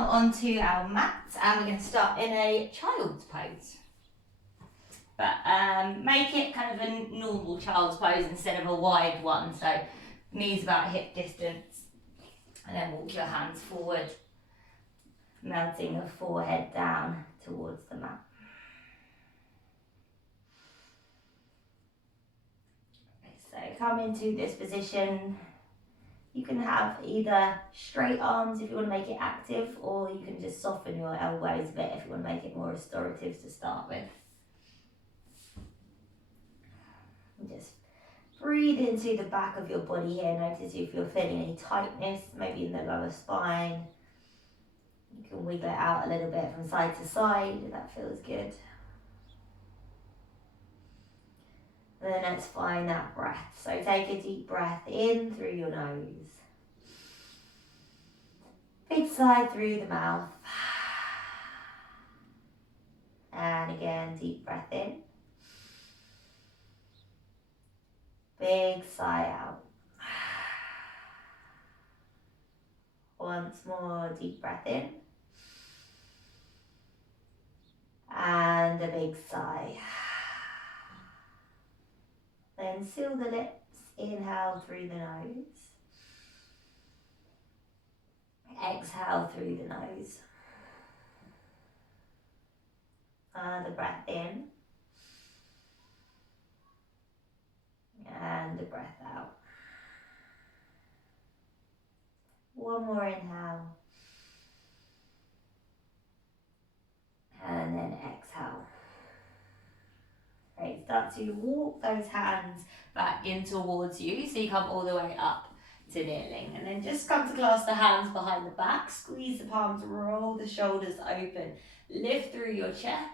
come onto our mat and we're going to start in a child's pose. But make it kind of a normal child's pose instead of a wide one. So knees about hip distance. And then walk your hands forward, melting your forehead down towards the mat. Okay, so come into this position. You can have either straight arms if you want to make it active, or you can just soften your elbows a bit if you want to make it more restorative to start with. And just breathe into the back of your body here. Notice if you're feeling any tightness, maybe in the lower spine. You can wiggle it out a little bit from side to side if that feels good. And then let's find that breath. So take a deep breath in through your nose. Big sigh through the mouth. And again, deep breath in. Big sigh out. Once more, deep breath in. And a big sigh. Then seal the lips, inhale through the nose. Exhale through the nose. Another breath in. And a breath out. One more inhale. And then exhale. Great, start to walk those hands back in towards you, so you come all the way up to kneeling. And then just come to clasp the hands behind the back, squeeze the palms, roll the shoulders open, lift through your chest,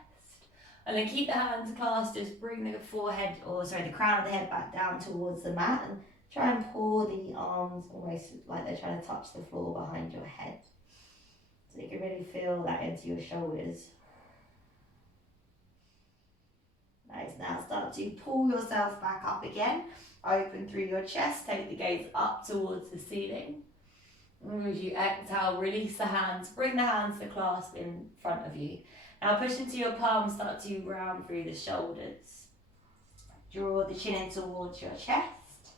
and then keep the hands clasped, just bring the the crown of the head back down towards the mat, and try and pull the arms almost like they're trying to touch the floor behind your head. So you can really feel that into your shoulders. Nice, now start to pull yourself back up again. Open through your chest, take the gaze up towards the ceiling. And as you exhale, release the hands, bring the hands to clasp in front of you. Now push into your palms, start to round through the shoulders. Draw the chin in towards your chest.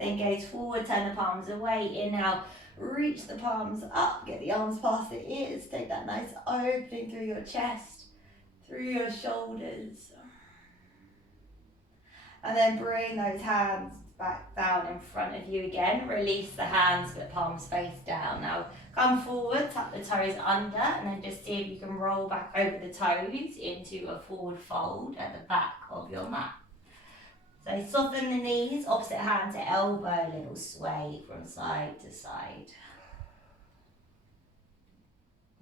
Then gaze forward, turn the palms away. Inhale, reach the palms up, get the arms past the ears. Take that nice opening through your chest, through your shoulders. And then bring those hands back down in front of you again. Release the hands, but palms face down. Now come forward, tuck the toes under, and then just see if you can roll back over the toes into a forward fold at the back of your mat. So soften the knees, opposite hand to elbow, a little sway from side to side.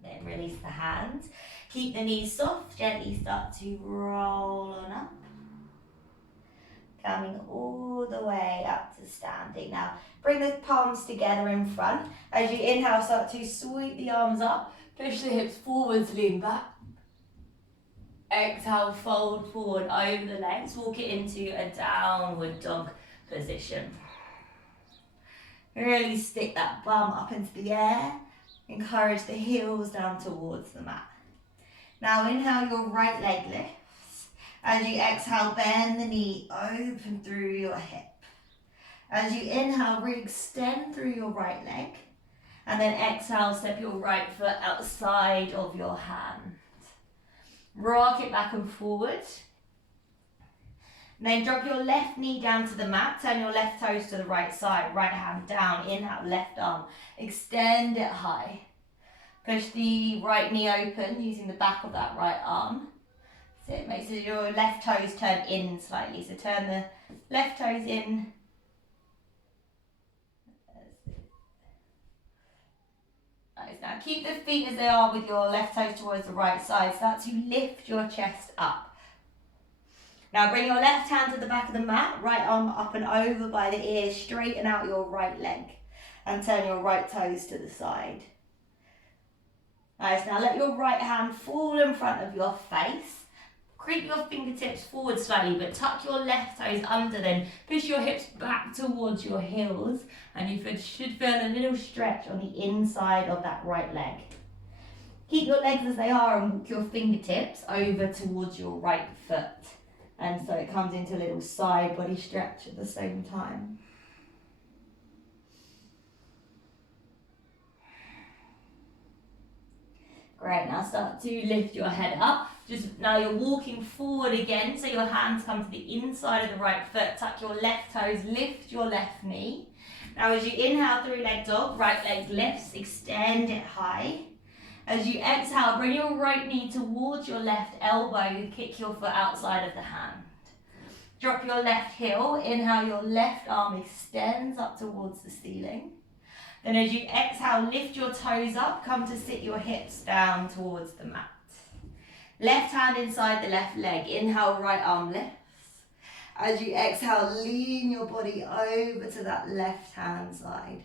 Then release the hands. Keep the knees soft, gently start to roll on up. Coming all the way up to standing. Now, bring the palms together in front. As you inhale, start to sweep the arms up. Push the hips forwards, lean back. Exhale, fold forward over the legs. Walk it into a downward dog position. Really stick that bum up into the air. Encourage the heels down towards the mat. Now, inhale, your right leg lifts. As you exhale, bend the knee, open through your hip. As you inhale, re-extend through your right leg. And then exhale, step your right foot outside of your hand. Rock it back and forward. And then drop your left knee down to the mat. Turn your left toes to the right side, right hand down. Inhale, left arm. Extend it high. Push the right knee open using the back of that right arm. So it makes your left toes turn in slightly. So turn the left toes in. Nice. Now keep the feet as they are with your left toes towards the right side. Start to lift your chest up. Now bring your left hand to the back of the mat. Right arm up and over by the ears. Straighten out your right leg. And turn your right toes to the side. Nice. Now let your right hand fall in front of your face. Creep your fingertips forward slightly, but tuck your left toes under then. Push your hips back towards your heels, and you should feel a little stretch on the inside of that right leg. Keep your legs as they are and walk your fingertips over towards your right foot. And so it comes into a little side body stretch at the same time. Great, now start to lift your head up. Just now you're walking forward again, so your hands come to the inside of the right foot. Tuck your left toes, lift your left knee. Now as you inhale through leg dog, right leg lifts, extend it high. As you exhale, bring your right knee towards your left elbow, kick your foot outside of the hand. Drop your left heel, inhale, your left arm extends up towards the ceiling. Then as you exhale, lift your toes up, come to sit your hips down towards the mat. Left hand inside the left leg, inhale, right arm lifts. As you exhale, lean your body over to that left hand side.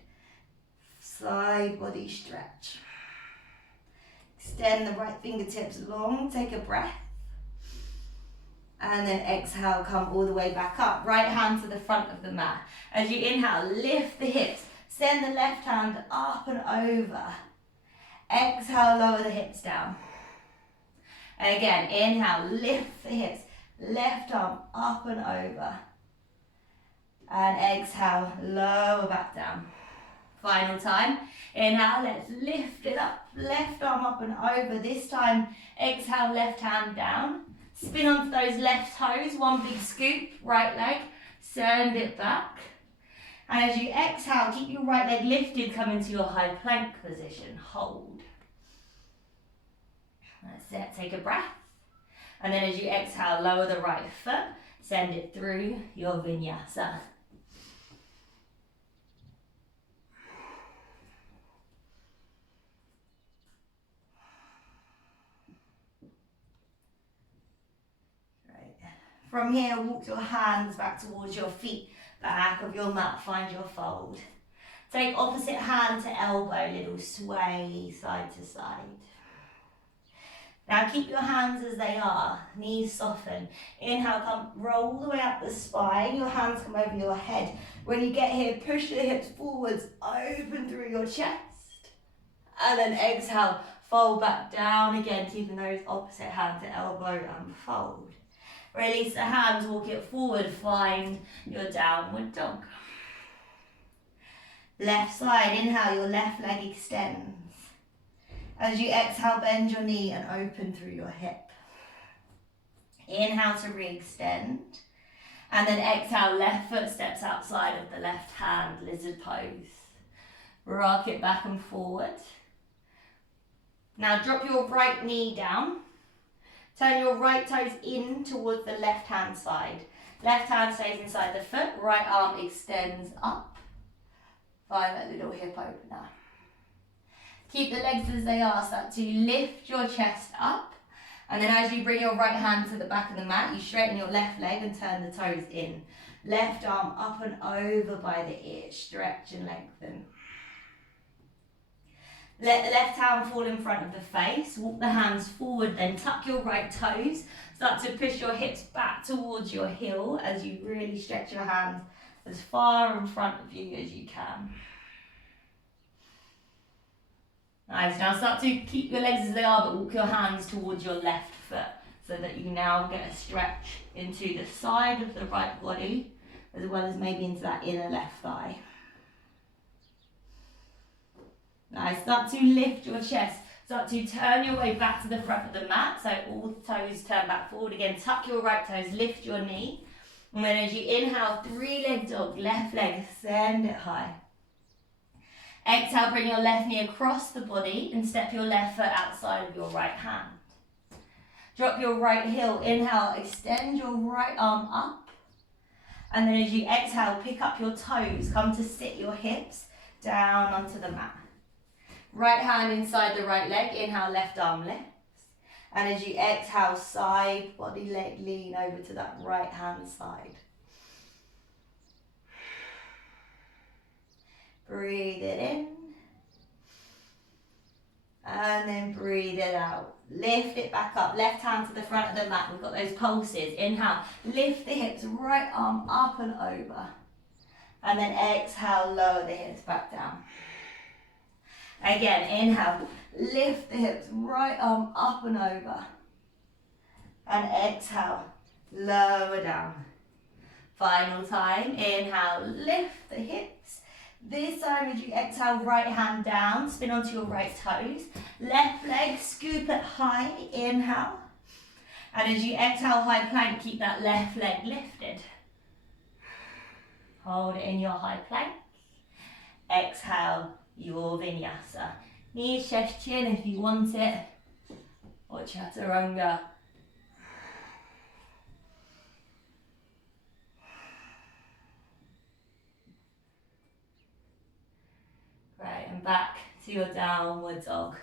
Side body stretch. Extend the right fingertips long, take a breath. And then exhale, come all the way back up. Right hand to the front of the mat. As you inhale, lift the hips. Send the left hand up and over. Exhale, lower the hips down. And again, inhale, lift the hips. Left arm up and over. And exhale, lower back down. Final time. Inhale, let's lift it up. Left arm up and over. This time, exhale, left hand down. Spin onto those left toes. One big scoop, right leg. Send it back. And as you exhale, keep your right leg lifted, come into your high plank position. Hold. That's it, take a breath. And then as you exhale, lower the right foot, send it through your Vinyasa. Right. From here, walk your hands back towards your feet. Back of your mat, find your fold. Take opposite hand to elbow, little sway side to side. Now keep your hands as they are, knees soften. Inhale, come roll all the way up the spine, your hands come over your head. When you get here, push the hips forwards, open through your chest. And then exhale, fold back down again, keeping those opposite hand to elbow and fold. Release the hands, walk it forward, find your downward dog. Left side, inhale, your left leg extends. As you exhale, bend your knee and open through your hip. Inhale to re-extend. And then exhale, left foot steps outside of the left hand, lizard pose. Rock it back and forward. Now drop your right knee down. Turn your right toes in towards the left hand side. Left hand stays inside the foot, right arm extends up. Find that little hip opener. Keep the legs as they are, start to lift your chest up. And then as you bring your right hand to the back of the mat, you straighten your left leg and turn the toes in. Left arm up and over by the ear, stretch and lengthen. Let the left hand fall in front of the face, walk the hands forward, then tuck your right toes. Start to push your hips back towards your heel as you really stretch your hands as far in front of you as you can. Nice, now start to keep your legs as they are, but walk your hands towards your left foot so that you now get a stretch into the side of the right body as well as maybe into that inner left thigh. Nice, start to lift your chest, start to turn your way back to the front of the mat, so all toes turn back forward again, tuck your right toes, lift your knee, and then as you inhale, three-leg dog, left leg, send it high. Exhale, bring your left knee across the body and step your left foot outside of your right hand. Drop your right heel, inhale, extend your right arm up, and then as you exhale, pick up your toes, come to sit your hips down onto the mat. Right hand inside the right leg, inhale, left arm lifts. And as you exhale, side body leg, lean over to that right hand side. Breathe it in. And then breathe it out. Lift it back up, left hand to the front of the mat. We've got those pulses. Inhale, lift the hips, right arm up and over. And then exhale, lower the hips back down. Again, inhale, lift the hips, right arm up and over. And exhale, lower down. Final time, inhale, lift the hips. This time as you exhale, right hand down, spin onto your right toes. Left leg, scoop it high, inhale. And as you exhale, high plank, keep that left leg lifted. Hold it in your high plank. Exhale, your vinyasa. Knees, chest, chin if you want it. Or chaturanga. Great, and back to your downward dog.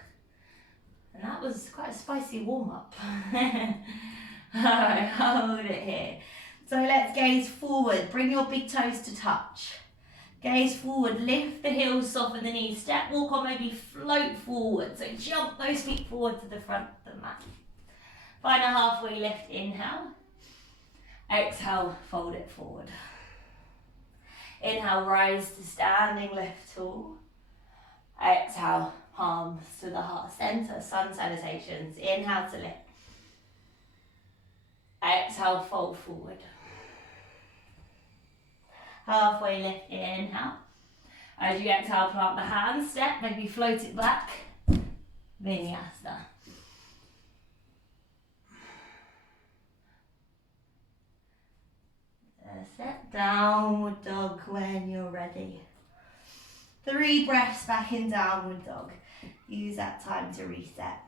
And that was quite a spicy warm-up. Alright, hold it here. So let's gaze forward, bring your big toes to touch. Gaze forward, lift the heels, soften the knees, step, walk, or maybe float forward. So jump those feet forward to the front of the mat. Find a halfway lift, inhale. Exhale, fold it forward. Inhale, rise to standing lift tall. Exhale, palms to the heart center, sun salutations. Inhale to lift. Exhale, fold forward. Halfway lift, inhale. As you exhale, plant the hands, step, maybe float it back. Vinyasa. Set downward dog when you're ready. 3 breaths back in downward dog. Use that time to reset.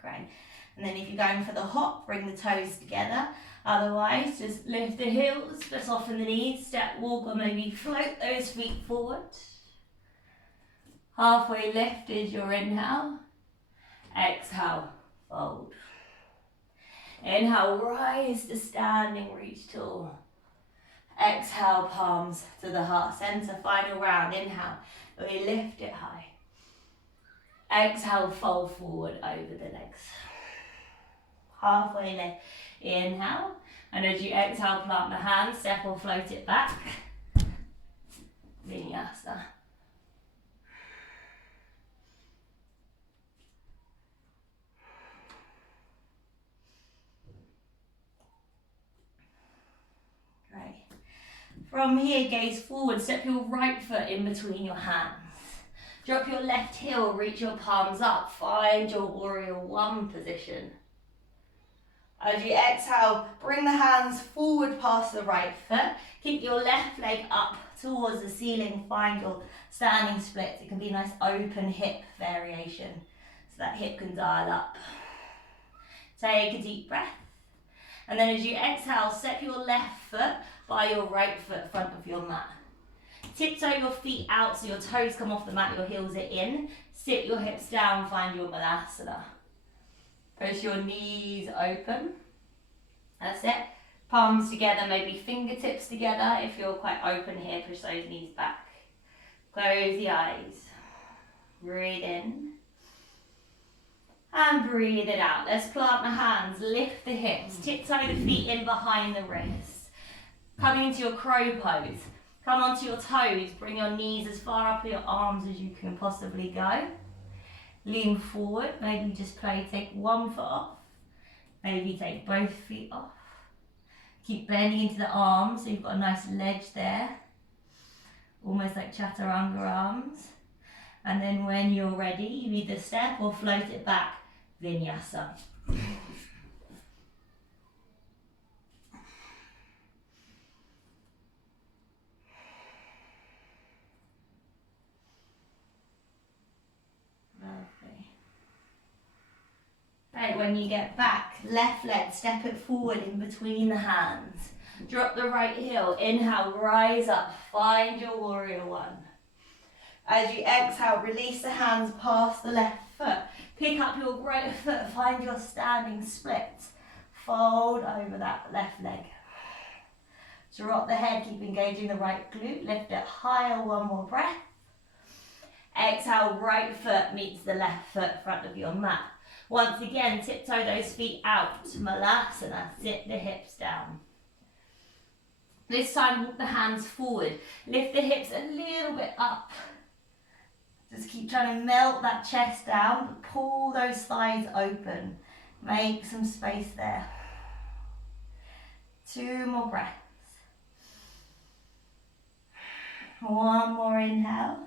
Great. And then if you're going for the hop, bring the toes together. Otherwise, just lift the heels, but soften the knees, step, walk, or maybe float those feet forward. Halfway lift is your inhale. Exhale, fold. Inhale, rise to standing, reach tall. Exhale, palms to the heart center. Final round, inhale, we lift it high. Exhale, fold forward over the legs. Halfway lift, inhale. And as you exhale, plant the hands, step or float it back. Vinyasa. Great. From here, gaze forward, step your right foot in between your hands. Drop your left heel, reach your palms up, find your warrior one position. As you exhale, bring the hands forward past the right foot. Keep your left leg up towards the ceiling, find your standing splits. It can be a nice open hip variation, so that hip can dial up. Take a deep breath. And then as you exhale, step your left foot by your right foot front of your mat. Tiptoe your feet out so your toes come off the mat, your heels are in. Sit your hips down, find your malasana. Push your knees open. That's it. Palms together, maybe fingertips together. If you're quite open here, push those knees back. Close the eyes. Breathe in. And breathe it out. Let's plant the hands, lift the hips, tiptoe the feet in behind the wrists. Coming into your crow pose. Come onto your toes, bring your knees as far up your arms as you can possibly go. Lean forward, maybe just take one foot off. Maybe take both feet off. Keep bending into the arms so you've got a nice ledge there. Almost like chaturanga arms. And then when you're ready, you either step or float it back. Vinyasa. Right, when you get back, left leg, step it forward in between the hands. Drop the right heel, inhale, rise up, find your warrior one. As you exhale, release the hands past the left foot. Pick up your right foot, find your standing split. Fold over that left leg. Drop the head, keep engaging the right glute, lift it higher, one more breath. Exhale, right foot meets the left foot, front of your mat. Once again, tiptoe those feet out, malasana, sit the hips down. This time, walk the hands forward. Lift the hips a little bit up. Just keep trying to melt that chest down, but pull those thighs open. Make some space there. 2 more breaths. One more inhale.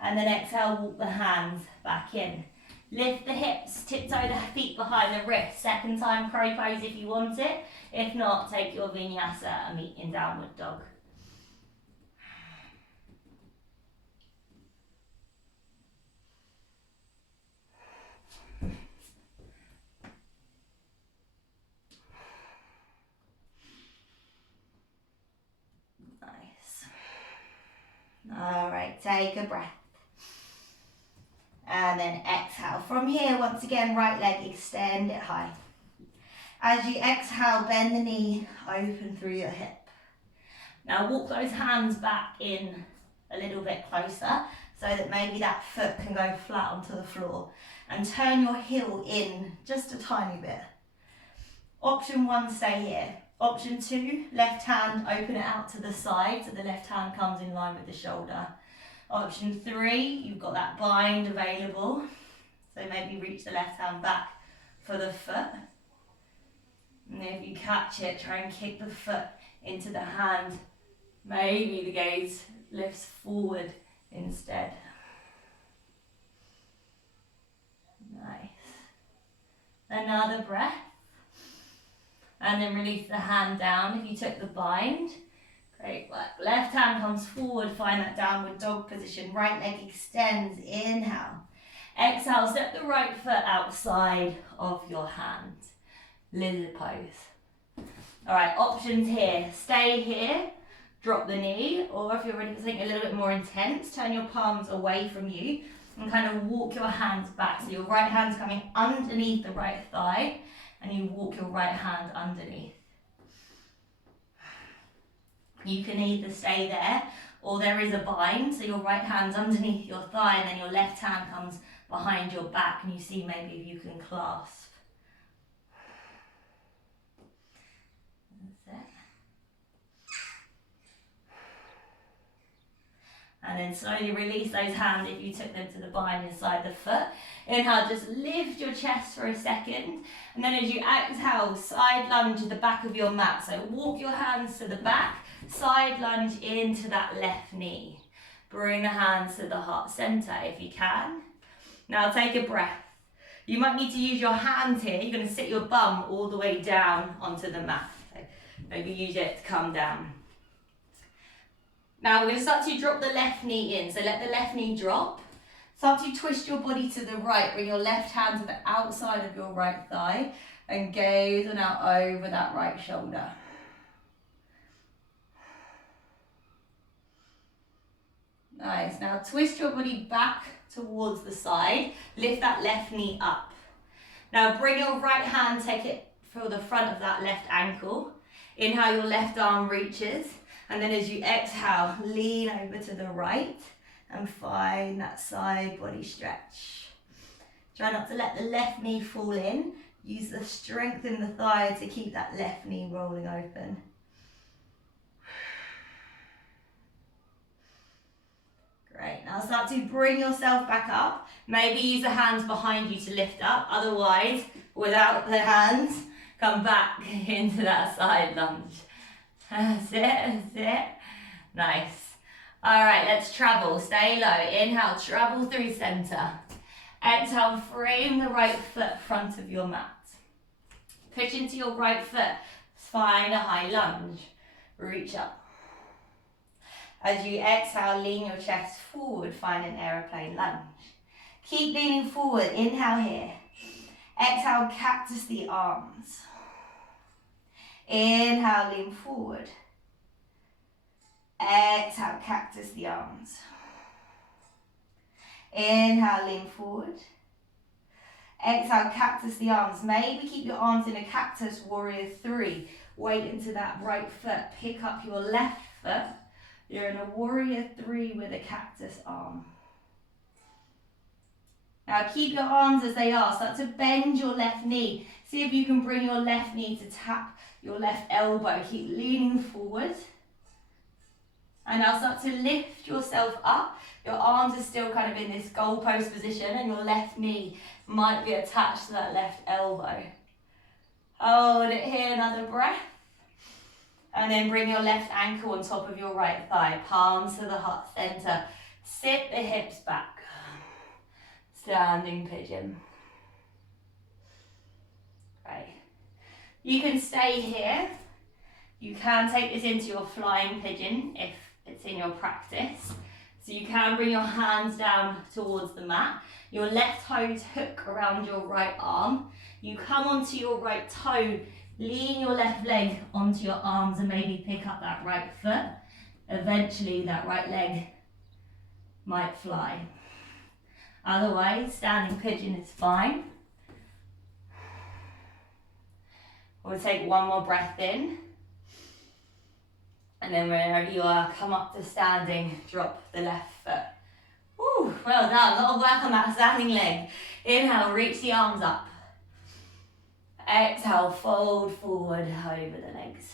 And then exhale, walk the hands back in. Lift the hips, tiptoe the feet behind the wrists. Second time, crow pose if you want it. If not, take your vinyasa and meet in downward dog. Nice. All right, take a breath. And then exhale. From here, once again, right leg, extend it high. As you exhale, bend the knee, open through your hip. Now walk those hands back in a little bit closer so that maybe that foot can go flat onto the floor. And turn your heel in just a tiny bit. Option 1, stay here. Option 2, left hand, open it out to the side so the left hand comes in line with the shoulder. Option 3, you've got that bind available. So maybe reach the left hand back for the foot. And if you catch it, try and kick the foot into the hand. Maybe the gaze lifts forward instead. Nice. Another breath. And then release the hand down if you took the bind. Great work. Left hand comes forward, find that downward dog position. Right leg extends, inhale. Exhale, step the right foot outside of your hand. Lizard pose. All right, options here. Stay here, drop the knee, or if you're ready for something a little bit more intense, turn your palms away from you and kind of walk your hands back. So your right hand's coming underneath the right thigh and you walk your right hand underneath. You can either stay there or there is a bind, so your right hand's underneath your thigh and then your left hand comes behind your back and you see maybe if you can clasp. That's it. And then slowly release those hands if you took them to the bind inside the foot. Inhale, just lift your chest for a second. And then as you exhale, side lunge to the back of your mat. So walk your hands to the back. Side lunge into that left knee. Bring the hands to the heart center if you can. Now take a breath. You might need to use your hands here. You're going to sit your bum all the way down onto the mat. So maybe use it to come down. Now we're going to start to drop the left knee in. So let the left knee drop. Start to twist your body to the right. Bring your left hand to the outside of your right thigh and gaze on out over that right shoulder. Nice. Now twist your body back towards the side. Lift that left knee up. Now bring your right hand, take it for the front of that left ankle. Inhale, your left arm reaches. And then as you exhale, lean over to the right and find that side body stretch. Try not to let the left knee fall in. Use the strength in the thigh to keep that left knee rolling open. Great, now start to bring yourself back up. Maybe use the hands behind you to lift up. Otherwise, without the hands, come back into that side lunge. That's it, that's it. Nice. All right, let's travel. Stay low. Inhale, travel through center. Exhale, frame the right foot front of your mat. Push into your right foot. Find a high lunge. Reach up. As you exhale, lean your chest forward. Find an aeroplane lunge. Keep leaning forward. Inhale here. Exhale, cactus the arms. Inhale, lean forward. Exhale, cactus the arms. Inhale, lean forward. Exhale, cactus the arms. Maybe keep your arms in a cactus, warrior 3. Weight into that right foot. Pick up your left foot. You're in a warrior 3 with a cactus arm. Now keep your arms as they are. Start to bend your left knee. See if you can bring your left knee to tap your left elbow. Keep leaning forward. And now start to lift yourself up. Your arms are still kind of in this goalpost position and your left knee might be attached to that left elbow. Hold it here, another breath. And then bring your left ankle on top of your right thigh, palms to the heart center. Sit the hips back. Standing pigeon. Right. You can stay here. You can take this into your flying pigeon if it's in your practice. So you can bring your hands down towards the mat. Your left toes hook around your right arm. You come onto your right toe, lean your left leg onto your arms and maybe pick up that right foot. Eventually that right leg might fly. Otherwise, standing pigeon is fine. We'll take one more breath in. And then wherever you are, come up to standing, drop the left foot. Woo, well done, a lot of work on that standing leg. Inhale, reach the arms up. Exhale, fold forward over the legs.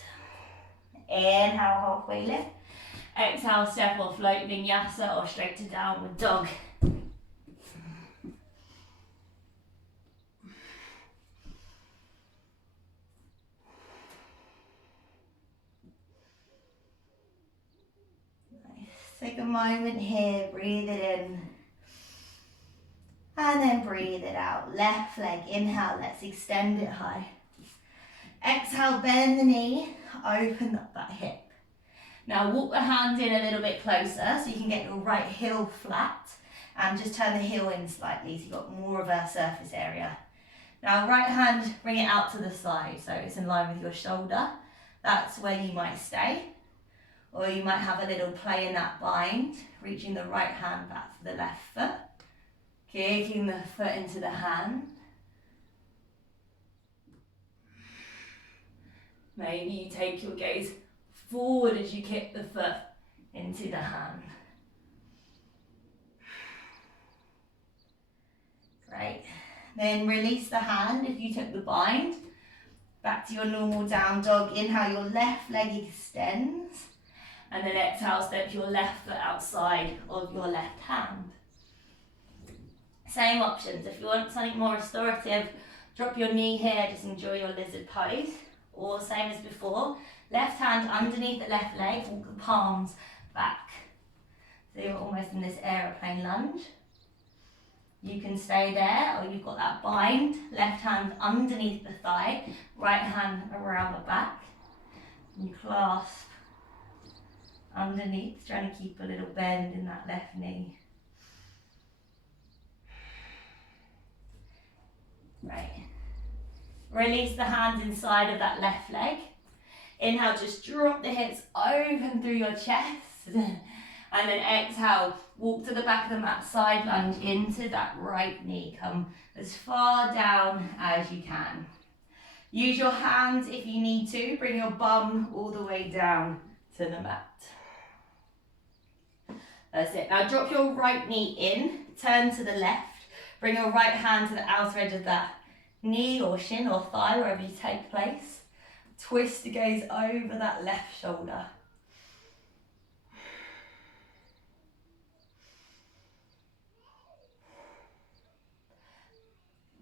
Inhale, halfway lift. Exhale, step or float vinyasa or straight to downward dog. Take a moment here, breathe it in. And then breathe it out. Left leg, inhale, let's extend it high. Exhale, bend the knee, open up that hip. Now walk the hands in a little bit closer so you can get your right heel flat and just turn the heel in slightly so you've got more of a surface area. Now right hand, bring it out to the side so it's in line with your shoulder. That's where you might stay. Or you might have a little play in that bind, reaching the right hand back for the left foot, kicking the foot into the hand. Maybe you take your gaze forward as you kick the foot into the hand. Great. Then release the hand if you took the bind. Back to your normal down dog. Inhale, your left leg extends. And then exhale, step your left foot outside of your left hand. Same options. If you want something more restorative, drop your knee here, just enjoy your lizard pose. Or same as before, left hand underneath the left leg, walk the palms back. So you're almost in this aeroplane lunge. You can stay there, or you've got that bind, left hand underneath the thigh, right hand around the back. And you clasp underneath, trying to keep a little bend in that left knee. Right. Release the hands inside of that left leg. Inhale, just drop the hips open through your chest. And then exhale, walk to the back of the mat, side lunge into that right knee. Come as far down as you can. Use your hands if you need to. Bring your bum all the way down to the mat. That's it. Now drop your right knee in, turn to the left. Bring your right hand to the outer edge of that knee or shin or thigh, wherever you take place. Twist the gaze over that left shoulder.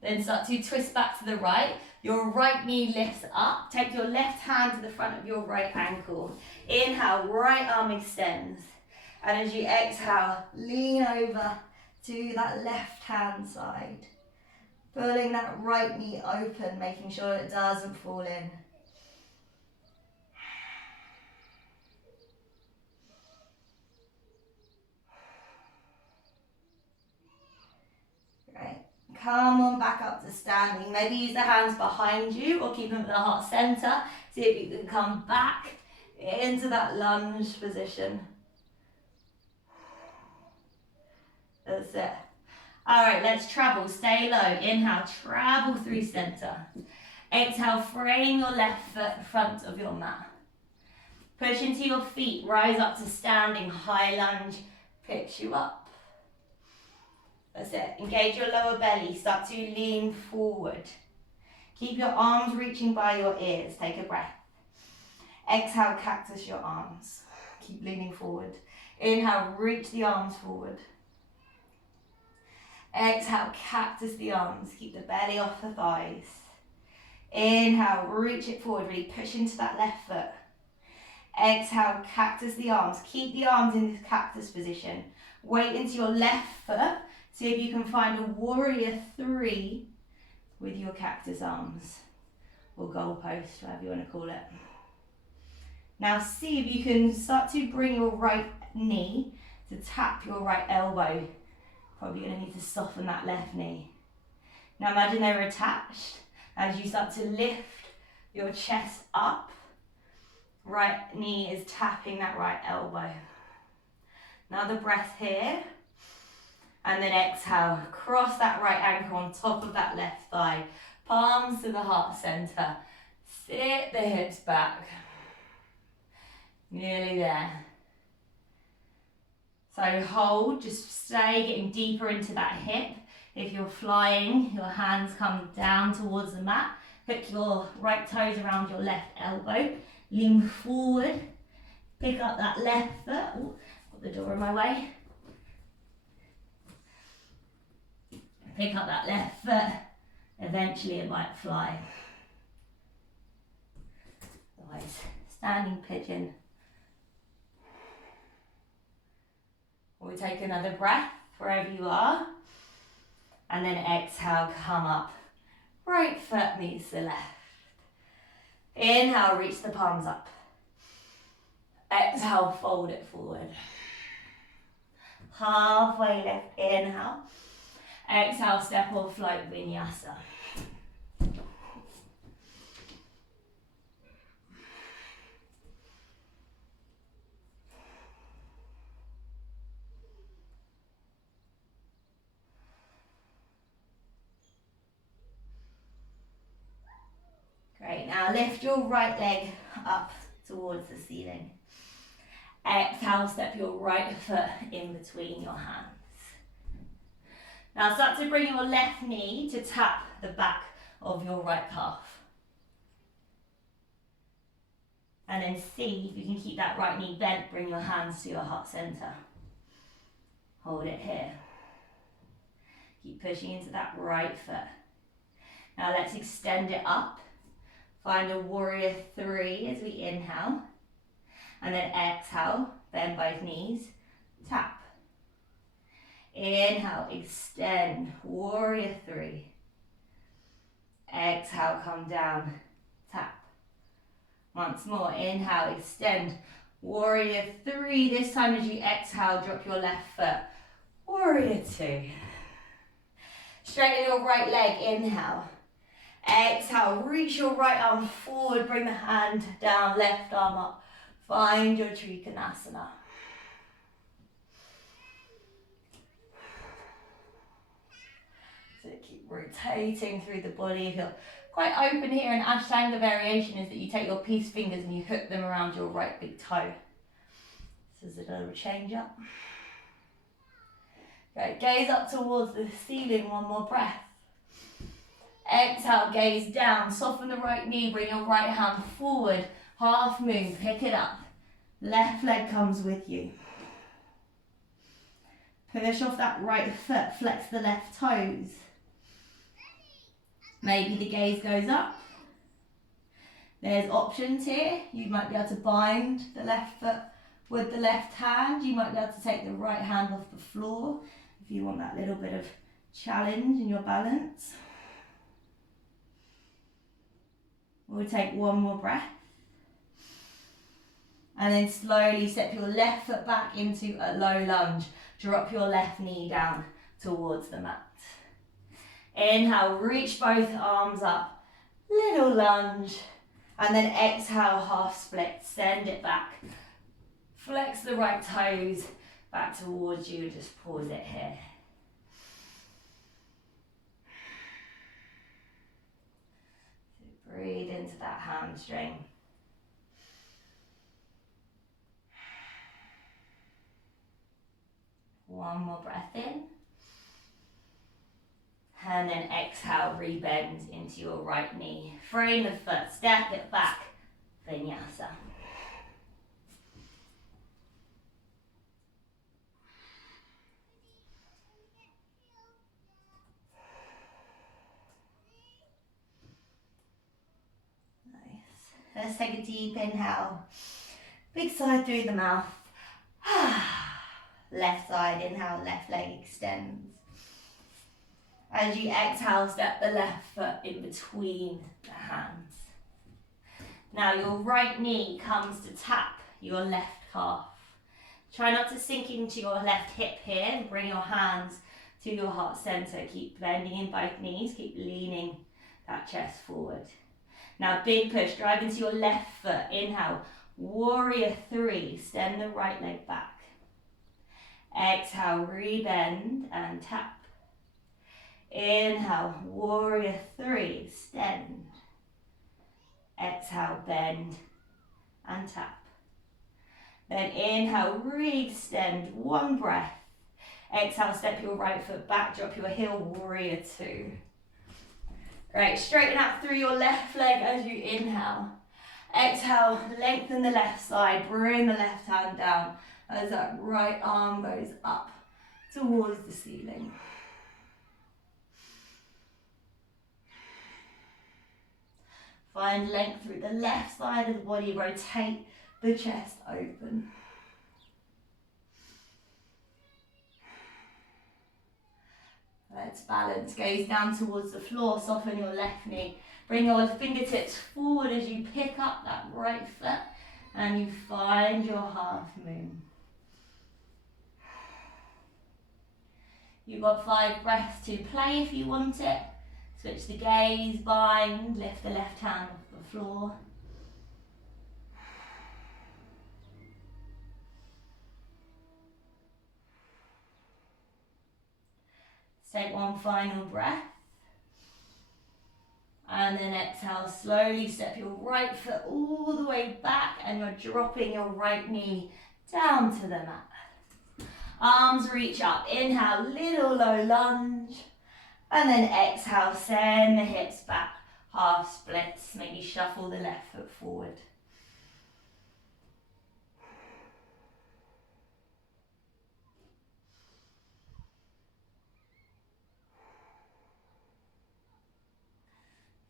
Then start to twist back to the right. Your right knee lifts up. Take your left hand to the front of your right ankle. Inhale, right arm extends. And as you exhale, lean over to that left hand side. Pulling that right knee open, making sure it doesn't fall in. Great. Come on back up to standing. Maybe use the hands behind you or keep them at the heart center. See if you can come back into that lunge position. That's it. All right, let's travel. Stay low. Inhale, travel through center. Exhale, frame your left foot in front of your mat. Push into your feet. Rise up to standing. High lunge. Picks you up. That's it. Engage your lower belly. Start to lean forward. Keep your arms reaching by your ears. Take a breath. Exhale, cactus your arms. Keep leaning forward. Inhale, reach the arms forward. Exhale, cactus the arms. Keep the belly off the thighs. Inhale, reach it forward. Really push into that left foot. Exhale, cactus the arms. Keep the arms in this cactus position. Weight into your left foot. See if you can find a warrior 3 with your cactus arms. Or goalpost, whatever you want to call it. Now see if you can start to bring your right knee to tap your right elbow. Probably going to need to soften that left knee. Now imagine they're attached. As you start to lift your chest up, right knee is tapping that right elbow. Another breath here. And then exhale, cross that right ankle on top of that left thigh. Palms to the heart center. Sit the hips back. Nearly there. So hold, just stay getting deeper into that hip. If you're flying, your hands come down towards the mat. Hook your right toes around your left elbow. Lean forward. Pick up that left foot. Ooh, got the door in my way. Pick up that left foot. Eventually it might fly. Otherwise, standing pigeon. We'll take another breath wherever you are. And then exhale, come up. Right foot meets the left. Inhale, reach the palms up. Exhale, fold it forward. Halfway lift, inhale. Exhale, step or float, Vinyasa. Great, now lift your right leg up towards the ceiling. Exhale, step your right foot in between your hands. Now start to bring your left knee to tap the back of your right calf. And then see if you can keep that right knee bent, bring your hands to your heart center. Hold it here. Keep pushing into that right foot. Now let's extend it up. Find a warrior 3 as we inhale. And then exhale, bend both knees, tap. Inhale, extend, warrior 3. Exhale, come down, tap. Once more, inhale, extend, warrior 3. This time as you exhale, drop your left foot, warrior 2. Straighten your right leg, inhale. Exhale, reach your right arm forward, bring the hand down, left arm up. Find your Trikonasana. So keep rotating through the body. If you're quite open here, an Ashtanga variation is that you take your peace fingers and you hook them around your right big toe. This is a little change up. Great, gaze up towards the ceiling, one more breath. Exhale, gaze down, soften the right knee, bring your right hand forward, half moon, pick it up. Left leg comes with you. Push off that right foot, flex the left toes. Maybe the gaze goes up. There's options here. You might be able to bind the left foot with the left hand. You might be able to take the right hand off the floor if you want that little bit of challenge in your balance. We'll take one more breath. And then slowly step your left foot back into a low lunge. Drop your left knee down towards the mat. Inhale, reach both arms up. Little lunge. And then exhale, half split. Send it back. Flex the right toes back towards you. Just pause it here. Breathe into that hamstring. One more breath in. And then exhale, rebend into your right knee. Frame the foot, step it back. Vinyasa. Let's take a deep inhale. Big sigh through the mouth. Left side, inhale, left leg extends. As you exhale, step the left foot in between the hands. Now your right knee comes to tap your left calf. Try not to sink into your left hip here and bring your hands to your heart center. Keep bending in both knees, keep leaning that chest forward. Now big push, drive into your left foot. Inhale, warrior three, extend the right leg back. Exhale, rebend and tap. Inhale, warrior three, extend. Exhale, bend and tap. Then inhale, re-extend, one breath. Exhale, step your right foot back, drop your heel, warrior two. Great, straighten out through your left leg as you inhale. Exhale, lengthen the left side, bring the left hand down as that right arm goes up towards the ceiling. Find length through the left side of the body, rotate the chest open. Let's balance, gaze down towards the floor, soften your left knee. Bring your fingertips forward as you pick up that right foot and you find your half moon. You've got 5 breaths to play if you want it. Switch the gaze, bind, lift the left hand off the floor. Take one final breath. And then exhale, slowly step your right foot all the way back and you're dropping your right knee down to the mat. Arms reach up, inhale, little low lunge. And then exhale, send the hips back, half splits. Maybe shuffle the left foot forward.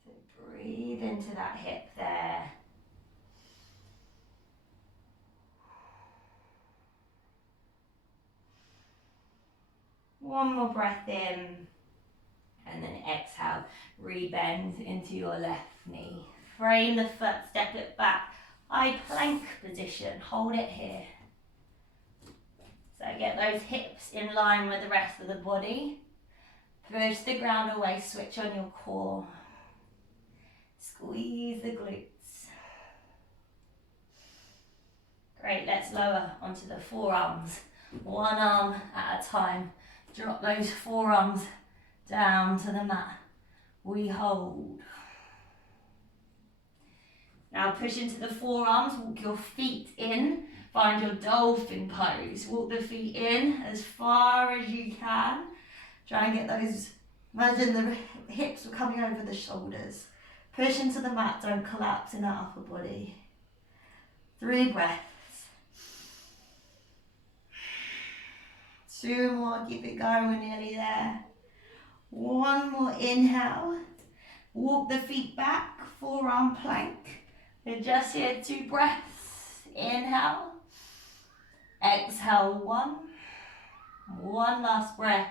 So breathe into that hip there. One more breath in. And then exhale, rebend into your left knee. Frame the foot, step it back. High plank position, hold it here. So get those hips in line with the rest of the body. Push the ground away, switch on your core. Squeeze the glutes. Great, let's lower onto the forearms. One arm at a time. Drop those forearms down to the mat. We hold. Now push into the forearms, walk your feet in, find your dolphin pose. Walk the feet in as far as you can. Try and get those, imagine the hips are coming over the shoulders. Push into the mat, don't collapse in that upper body. 3 breaths. 2 more, keep it going, we're nearly there. 1 more inhale, walk the feet back, forearm plank. We're just here, 2 breaths. Inhale, exhale, 1. 1 last breath.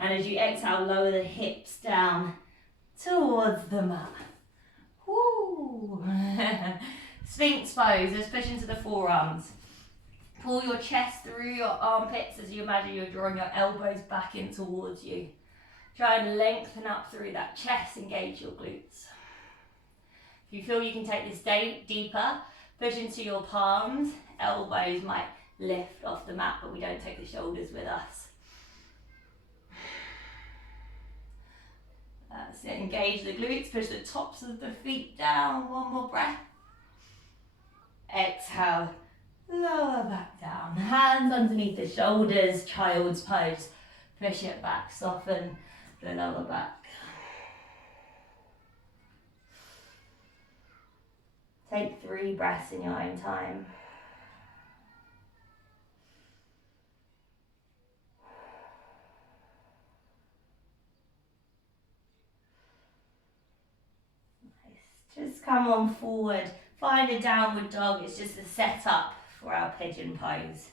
And as you exhale, lower the hips down towards the mat. Woo. Sphinx pose, let's push into the forearms. Pull your chest through your armpits as you imagine you're drawing your elbows back in towards you. Try and lengthen up through that chest, engage your glutes. If you feel you can take this day deeper, push into your palms. Elbows might lift off the mat, but we don't take the shoulders with us. That's it, engage the glutes, push the tops of the feet down. 1 more breath. Exhale, lower back down. Hands underneath the shoulders, child's pose. Push it back, soften the lower back. Take 3 breaths in your own time. Nice. Just come on forward find a downward dog. It's just a setup for our pigeon pose.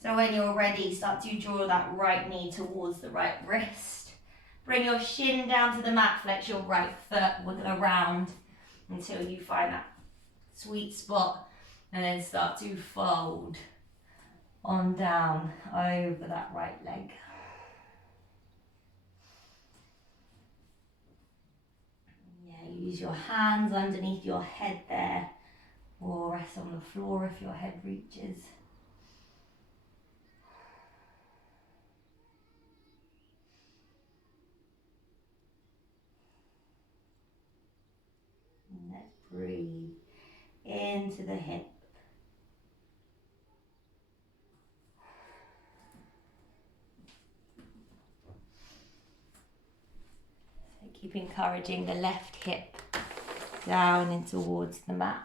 So when you're ready, start to draw that right knee towards the right wrist. Bring your shin down to the mat, flex your right foot, wiggle around until you find that sweet spot, and then start to fold on down over that right leg. Yeah, use your hands underneath your head there, or rest on the floor if your head reaches. And let's breathe into the hip. So keep encouraging the left hip down and towards the mat.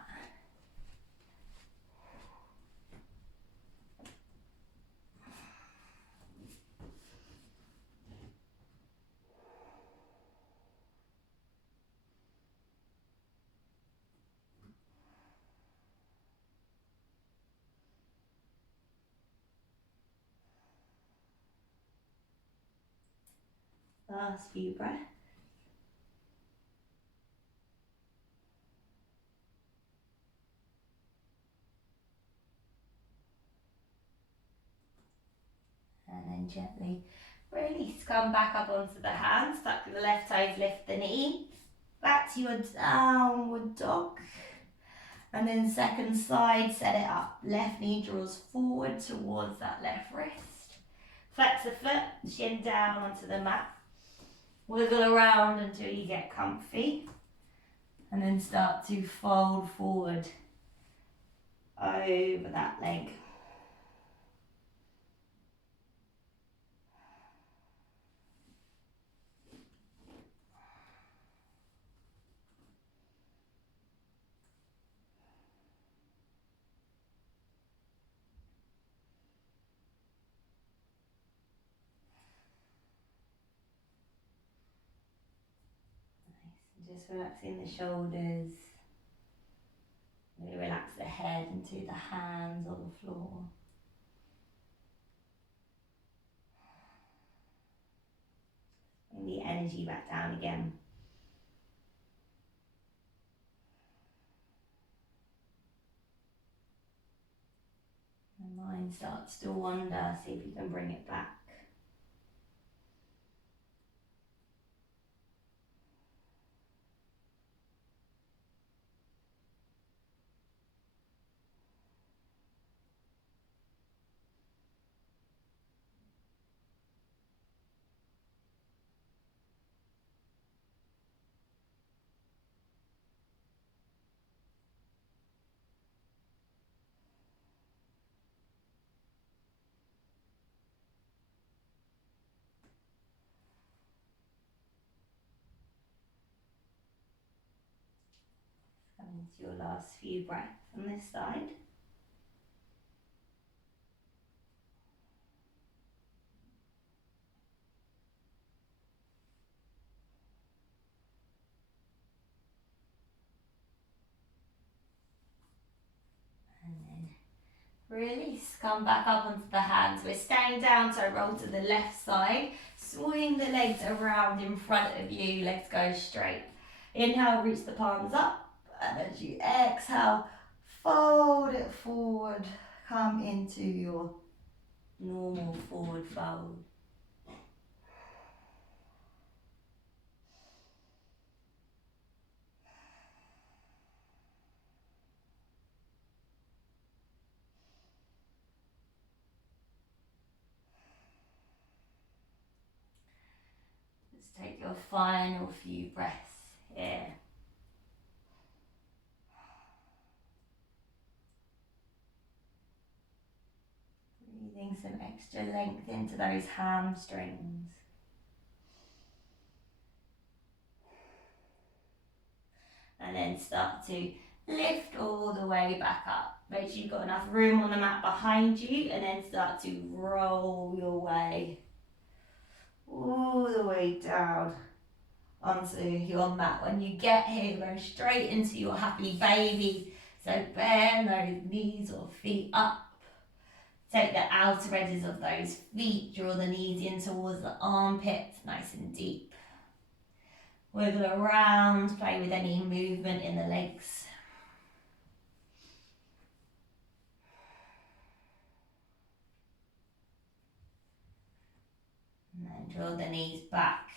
Last few breaths. And then gently release. Come back up onto the hands. Tuck the left toes, lift the knee. Back to your downward dog. And then second side, set it up. Left knee draws forward towards that left wrist. Flex the foot, shin down onto the mat. Wiggle around until you get comfy. And then start to fold forward over that leg. Just relaxing the shoulders. Really relax the head into the hands on the floor. Bring the energy back down again. The mind starts to wander, see if you can bring it back. Coming to your last few breaths on this side. And then release, come back up onto the hands. We're staying down, so roll to the left side. Swing the legs around in front of you, legs go straight. Inhale, reach the palms up. And as you exhale, fold it forward. Come into your normal forward fold. Let's take your final few breaths here. Breathing some extra length into those hamstrings. And then start to lift all the way back up. Make sure you've got enough room on the mat behind you, and then start to roll your way all the way down onto your mat. When you get here, go straight into your happy baby. So bend those knees or feet up. Take the outer edges of those feet, draw the knees in towards the armpits, nice and deep. Wiggle around, play with any movement in the legs. And then draw the knees back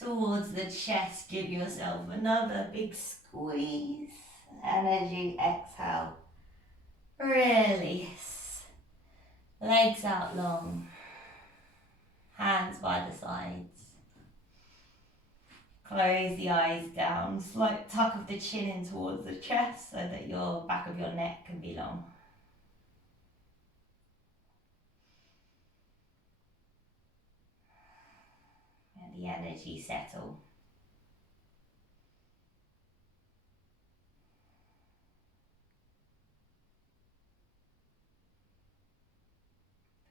towards the chest. Give yourself another big squeeze. And as you exhale, release. Legs out long. Hands by the sides. Close the eyes down. Slight tuck of the chin in towards the chest so that your back of your neck can be long. Let the energy settle.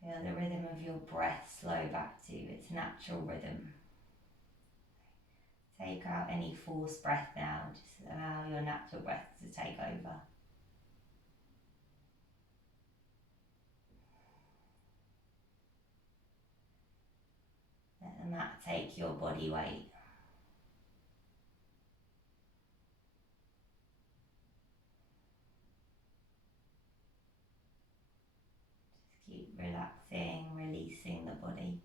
Feel the rhythm of your breath slow back to its natural rhythm. Take out any forced breath now, just allow your natural breath to take over. Let the mat take your body weight. Just keep relaxing, releasing the body.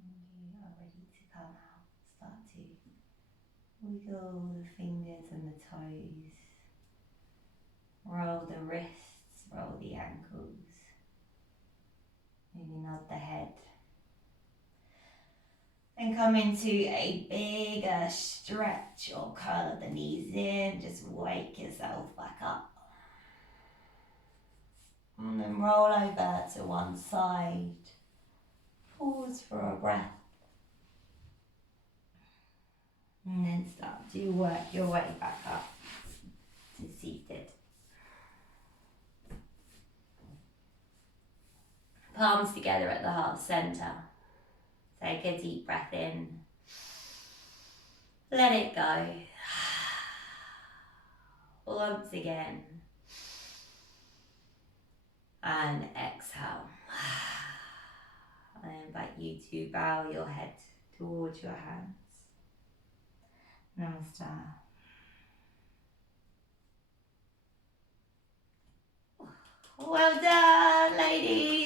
You are ready to come out. Start to wiggle the fingers and the toes. Roll the wrists, roll the ankles. Maybe nod the head. Then come into a bigger stretch or curl of the knees in. Just wake yourself back up. And then roll over to one side. Pause for a breath. And then start to work your way back up to seated. Palms together at the heart center. Take a deep breath in. Let it go. Once again. And exhale. I invite you to bow your head towards your hands. Namaste. Well done, ladies.